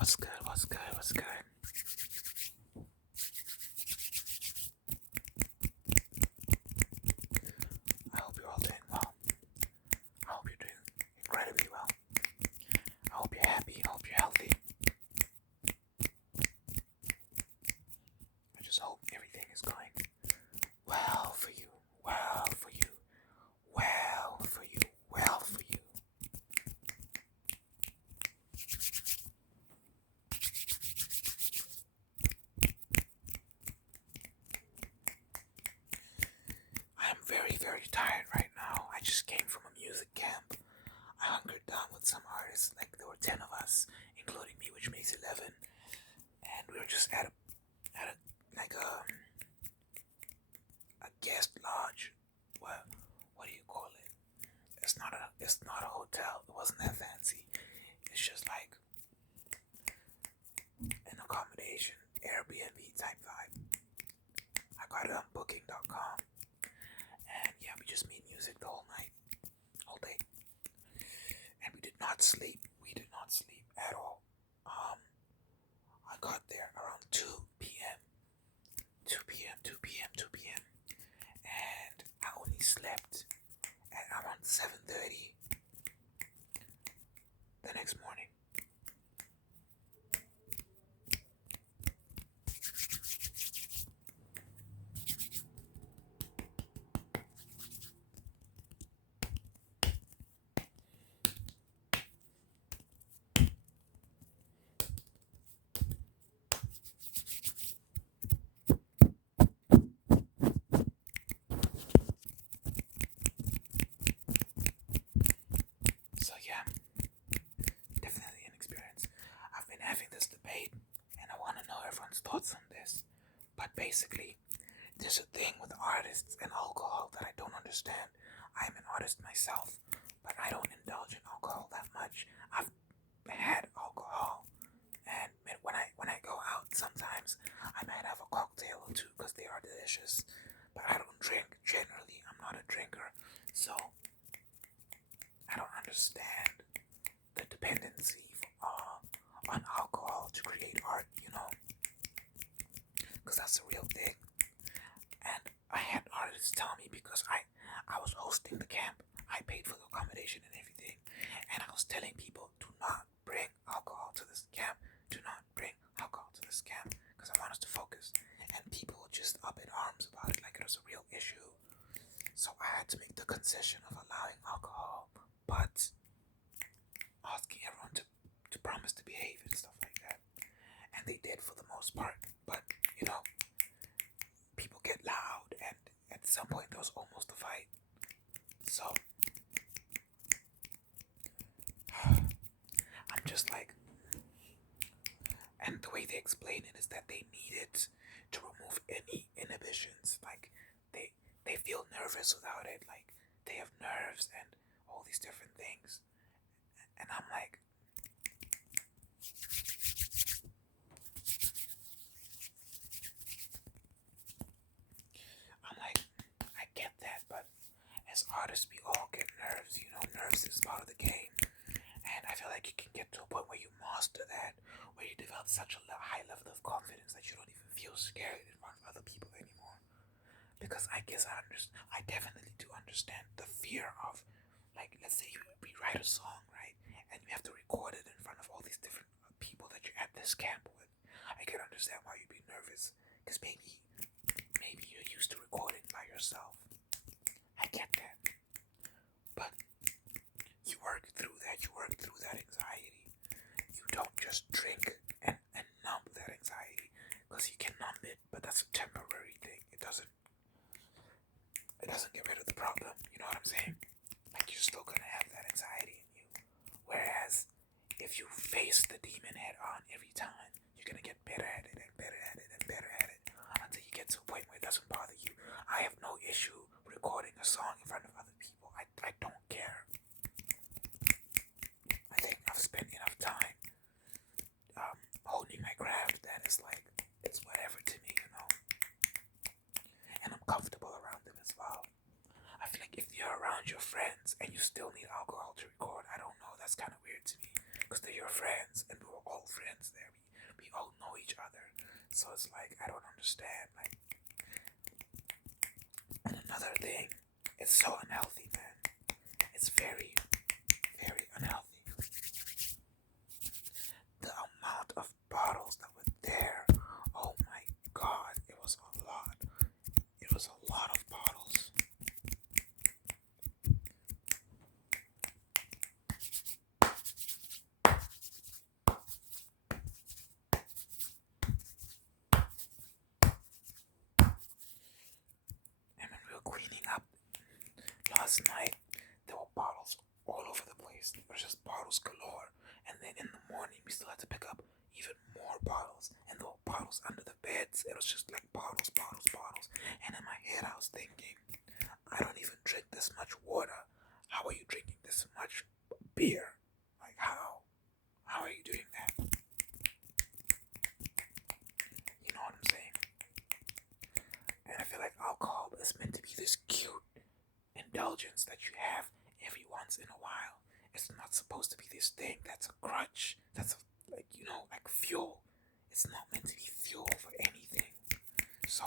What's good? What's good? What's good? I hope you're all doing well. I hope you're doing incredibly well. I hope you're happy. I hope you're healthy. I just hope everything is going well for you. Well for you. Well for you. Well for you. I am very, very tired right now. I just came from a music camp. I hunkered down with some artists. Like there were 10 of us, including me, which makes 11. And we were just at a like a guest lodge. What do you call it? It's not a hotel. It wasn't that fancy. It's just like an accommodation, Airbnb type vibe. I got it on booking.com. And yeah, we just made music the whole night, all day. And we did not sleep. We did not sleep at all. I got there around 2 p.m. 2 p.m. 2 p.m. 2 p.m. And I only slept at around 7:30 the next morning. So yeah, definitely an experience. I've been having this debate and I want to know everyone's thoughts on this. But basically, there's a thing with artists and alcohol that I don't understand. I'm an artist myself, but I don't indulge in alcohol that much. I've had alcohol, and when I go out, sometimes I might have a cocktail or two because they are delicious. But I don't drink generally. I'm not a drinker, so I don't understand the dependency on alcohol to create art. Because that's a real thing. And I had artists tell me because I was hosting the camp. I paid for the accommodation and everything. And I was telling people, do not bring alcohol to this camp. Do not bring alcohol to this camp. Because I want us to focus. And people were just up in arms about it like it was a real issue. So I had to make the concession of allowing alcohol, but asking everyone to promise to behave and stuff like that. And they did for the most part. But, you know, people get loud, and at some point there was almost a fight. So I'm just like, and the way they explain it is that they need it to remove any inhibitions. Like they feel nervous without it. Like they have nerves and all these different things. And I'm like, I get that, but as artists, we all get nerves. Nerves is part of the game. And I feel like you can get to a point where you master that, where you develop such a high level of confidence that you don't even feel scared in front of other people anymore. Because I guess I definitely do understand the fear of, like, let's say we write a song, right? And we have to record it in front of all these different people that you're at this camp with. I can understand why you'd be nervous. Because maybe you're used to recording by yourself. I get that. But you work through that. You work through that anxiety. You don't just drink and numb that anxiety. Because you can numb it, but that's a temporary thing. It doesn't get rid of the problem. You know what I'm saying? Like you're still gonna have that anxiety in you. Whereas if you face the demon head on every time, you're gonna get better at it and better at it and better at it until you get to a point where it doesn't bother you. I have no issue recording a song in front of other people. I don't care. I think I've spent enough time honing my craft that it's whatever to me, and I'm comfortable around them as well. I feel like if you're around your friends and you still need alcohol to record, I don't know, that's kind of weird to me. because they're your friends, and we were all friends there. We all know each other, so it's like I don't understand. Like, and another thing, it's so unhealthy, man. It's very, very unhealthy. The amount of bottles that were there, oh my god, it was a lot. It was a lot of bottles. And when we were cleaning up last night, there were bottles all over the place. There was just bottles galore. And then in the morning, we still had to pick up even more bottles. And there were bottles under the beds. It was just like bottles, bottles, bottles. And in my head, I was thinking, I don't even drink this much water. How are you drinking this much beer? Like, how? How are you doing that? You know what I'm saying? And I feel like alcohol is meant to be this cute indulgence that you have every once in a while. It's not supposed to be this thing that's a crutch, that's like, like fuel. It's not meant to be fuel for anything. So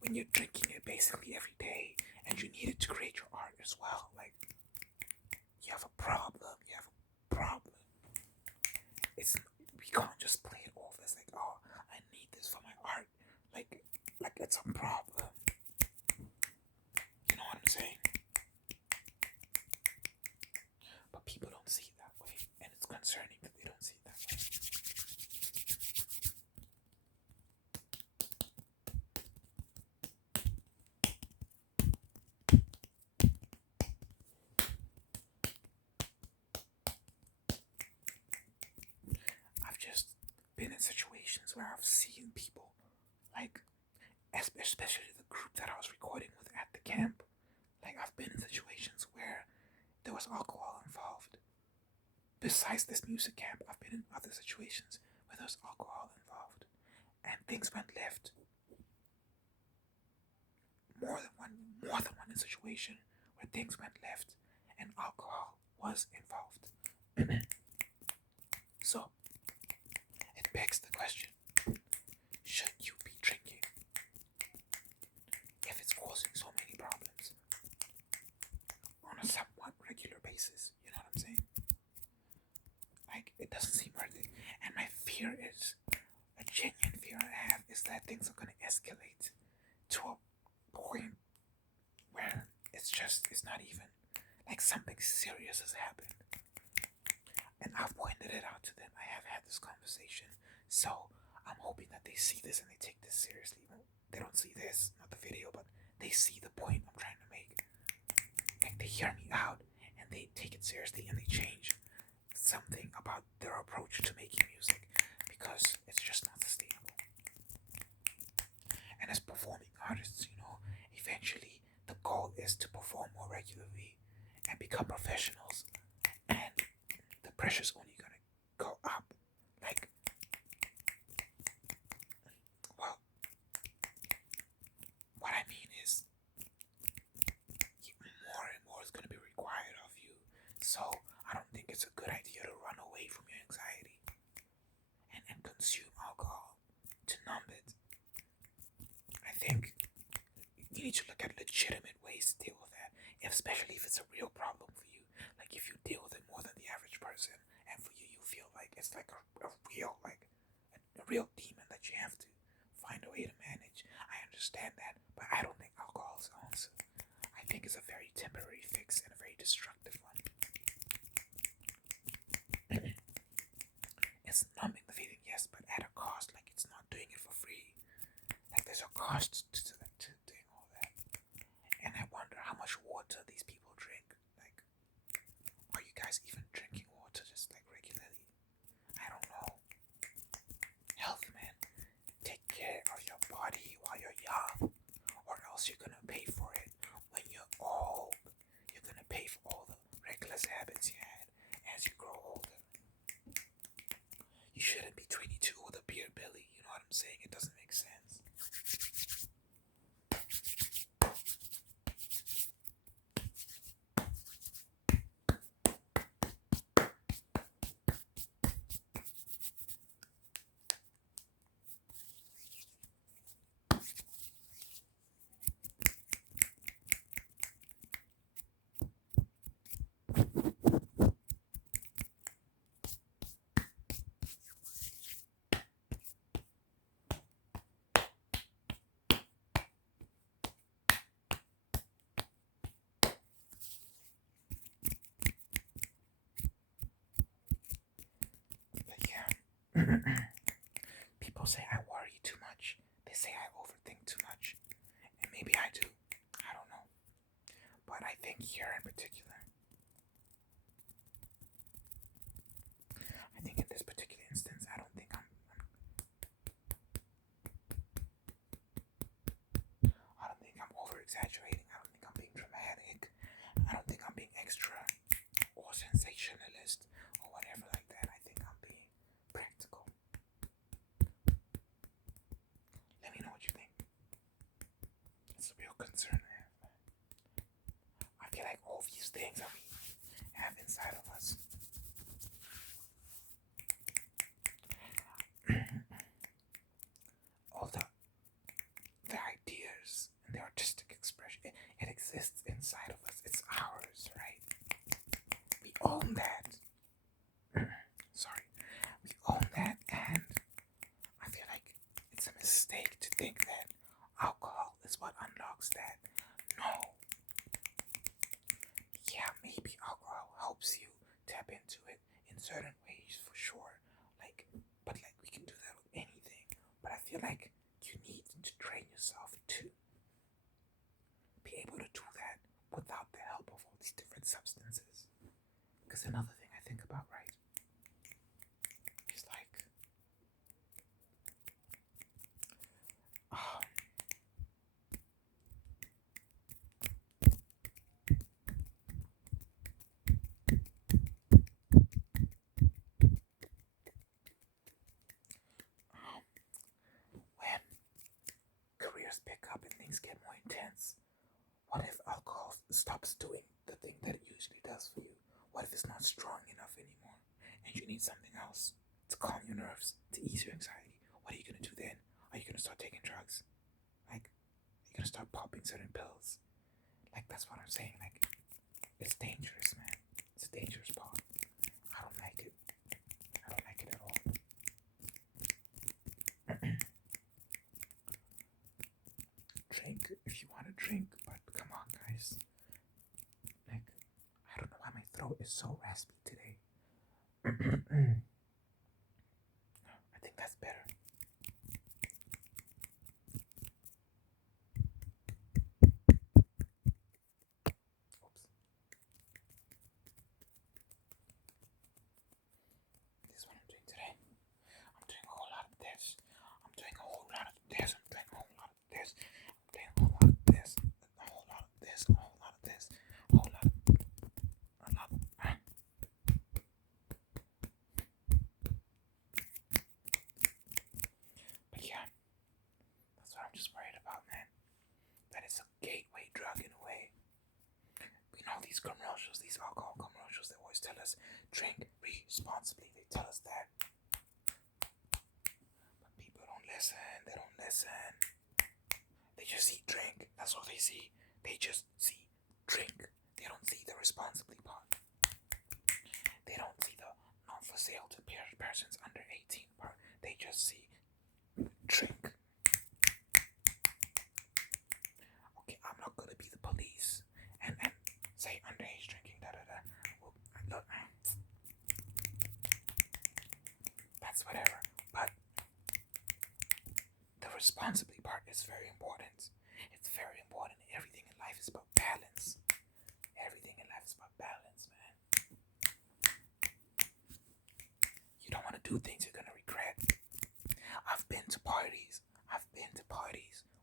when you're drinking it basically every day and you need it to create your art as well, like, you have a problem. You have a problem. It's We can't just play it off as like, oh, I need this for my art. Like it's a problem. You know what I'm saying? But people don't see it that way, and it's concerning that they don't see it that way. I've just been in situations where I've seen people, like, especially the group that I was recording with at the camp. Like, I've been in situations where there was alcohol involved. Besides this music camp, I've been in other situations where there was alcohol involved, and things went left. More than one situation where things went left and alcohol was involved. So it begs the question: should you be drinking if it's causing so many problems on a somewhat regular basis? You know what I'm saying? Like, it doesn't seem worth it. And my fear is, a genuine fear I have, is that things are going to escalate to a point where it's not even like something serious has happened. And I've pointed it out to them. I have had this conversation. So I'm hoping that they see this and they take this seriously. They don't see this, not the video, but they see the point I'm trying to make. Like, they hear me out and they take it seriously and they change something about their approach to making music, because it's just not sustainable. And as performing artists, eventually the goal is to perform more regularly and become professionals, and the pressure's only gonna go up. Like, well, what I mean is, more and more is gonna be required of you. So I don't think it's a good idea to run away from your anxiety and consume alcohol to numb it. I think you need to look at legitimate ways to deal with that, especially if it's a real problem for you. Like, if you deal with it more than the average person, and for you, you feel like it's like a real demon that you have to find a way to manage. I understand that, but I don't think alcohol is the answer. I think it's a very temporary fix and a very destructive one. It's numbing the feeling, yes, but at a cost. Like, it's not doing it for free. Like, there's a cost to doing all that. And I wonder how much water these people drink. Like, are you guys even drinking water just like regularly? I don't know. Health, man. Take care of your body while you're young, or else you're gonna pay for it when you're old. You're gonna pay for all the reckless habits you had as you grow older. You shouldn't be 22 with a beer belly. You know what I'm saying? It doesn't make sense. People say I worry too much. They say I overthink too much. And maybe I do. I don't know. But I think here in particular, I think in this particular instance, I don't think I'm over exaggerating. I don't think I'm being dramatic. I don't think I'm being extra or sensationalist or whatever like that. I think I'm being practical. Let me know what you think. It's a real concern I have. I feel like all these things that we have inside of us, all the ideas and the artistic expression, it exists inside of us. It's ours, right? We own that. Sorry. We own that, and I feel like it's a mistake to think that alcohol is what unlocks that. No. Yeah, maybe alcohol helps you tap into it in certain ways for sure. But we can do that with anything. But I feel like you need to train yourself to be able to do that without the help of all these different substances. Because another thing I think about, right, is um, when careers pick up and things get more intense, what if alcohol stops doing the thing that it usually does for you? What if it's not strong enough anymore and you need something else to calm your nerves, to ease your anxiety? What are you going to do then? Are you going to start taking drugs? You're going to start popping certain pills? That's what I'm saying. It's dangerous, man. It's a dangerous part. I don't like it. I don't like it at all. Drink if you want to drink, but come on, guys. I don't know why my throat is so raspy today. I think that's better. Oops. This is what I'm doing today. I'm doing a whole lot of this. I'm doing a whole lot of this. I'm doing a whole lot of this. I'm doing a whole lot of this. A whole lot of this. A whole lot of this. A whole lot of a lot of But yeah, that's what I'm just worried about, man. That it's a gateway drug in a way. We know these commercials, these alcohol commercials, they always tell us drink responsibly. They tell us that. But people don't listen. They don't listen. They just see drink. That's all they see. They just see drink. They don't see the responsibly part. They don't see the not for sale to persons under 18 part. They just see drink. Okay, I'm not gonna be the police and say underage drinking, Well, look, that's whatever. But the responsibly part is very important. It's very important. Everything in life is about balance. Everything in life is about balance, man. You don't want to do things you're gonna regret. I've been to parties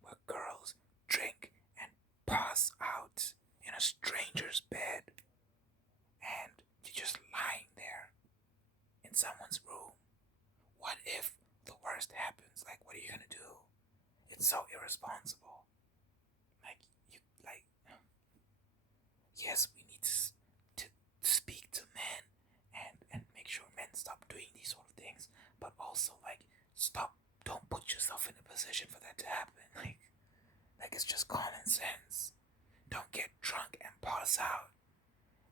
where girls drink and pass out in a stranger's bed, and you're just lying there in someone's room. What if the worst happens? What are you gonna do? It's so irresponsible. Yes, we need to speak to men and make sure men stop doing these sort of things, but also stop. Don't put yourself in a position for that to happen. It's just common sense. Don't get drunk and pass out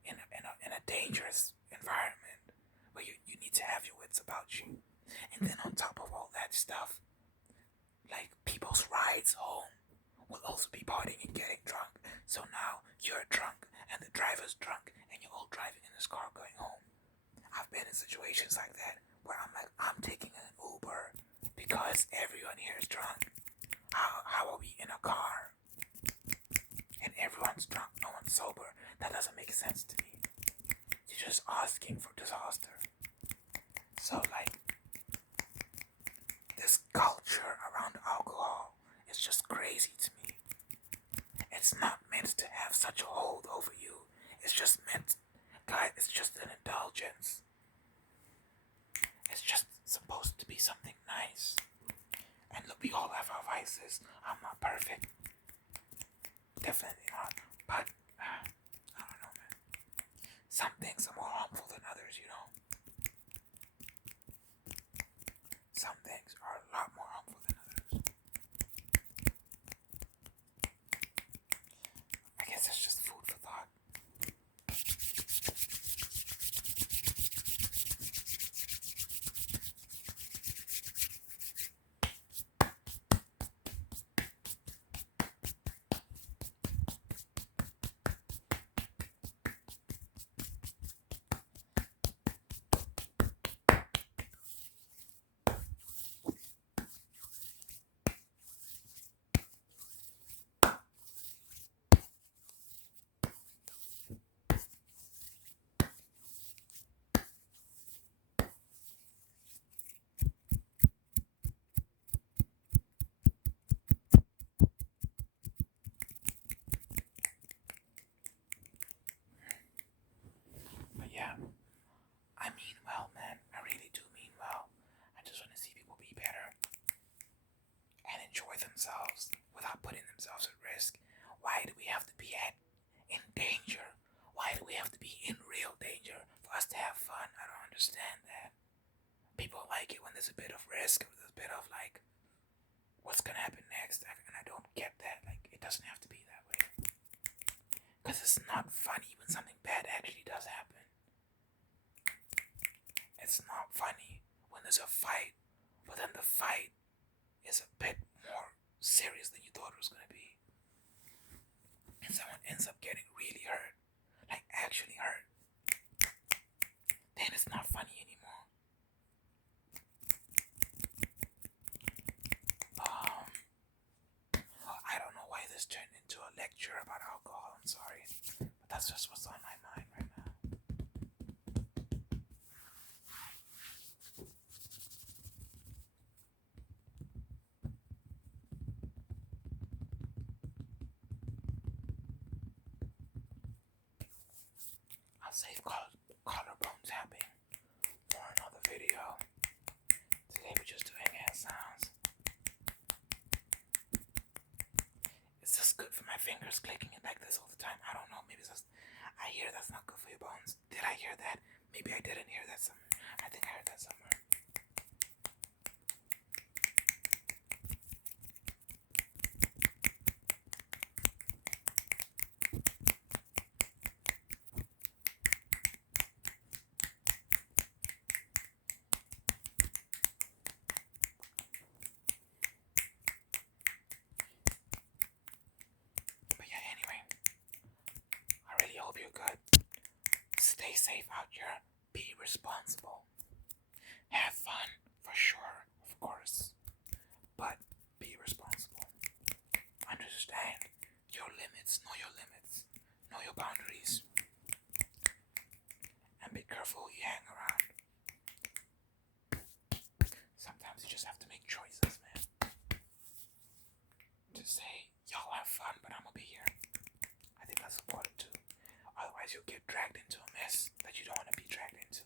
in a dangerous environment where you need to have your wits about you. And then on top of all that stuff, people's rides home will also be partying and getting drunk. So now you're drunk and the driver's drunk and you're all driving in this car going home. I've been in situations like that where I'm like, I'm taking an Uber because everyone here is drunk. How are we in a car and everyone's drunk, no one's sober? That doesn't make sense to me. You're just asking for disaster. So like, this culture around alcohol is just crazy to me. It's not meant to have such a hold over you. It's just meant, guys, it's just an indulgence. It's just supposed to be something nice. And look, we all have our vices. I'm not perfect. Definitely not. But, I don't know, man. Some things are more harmful than others, you know? Some things are a lot more harmful than others. I guess that's just food for thought. But yeah, I mean well, man. I really do mean well. I just want to see people be better and enjoy themselves without putting themselves at risk. Why do we have to be in danger? Why do we have to be in real danger for us to have fun? I don't understand that. People like it when there's a bit of risk, when there's a bit of like, what's gonna happen next? And I don't get that. Like, it doesn't have to be that way. Because it's not funny when something bad actually does happen. It's not funny when there's a fight, but then the fight is a bit more serious than you thought it was going to be. And someone ends up getting really hurt, like actually hurt. Then it's not funny anymore. I don't know why this turned into a lecture about alcohol. I'm sorry, but that's just what's on my mind right now. I'll save collarbone tapping for another video. Today we're just doing hand sounds. It's just good for my fingers clicking it like this all the time. I don't know, maybe it's just, I hear that's not good for your bones. Did I hear that? Maybe I didn't hear that somewhere. I think I heard that somewhere. But yeah, anyway, I really hope you're good. Stay safe out here. Be responsible. Have fun, for sure, of course. But be responsible. Understand your limits. Know your limits. Know your boundaries. And be careful who you hang around. Sometimes you just have to make choices, man. To say, y'all have fun, but I'm gonna be here. I think that's important too. Otherwise, you'll get dragged into a mess that you don't want to be dragged into.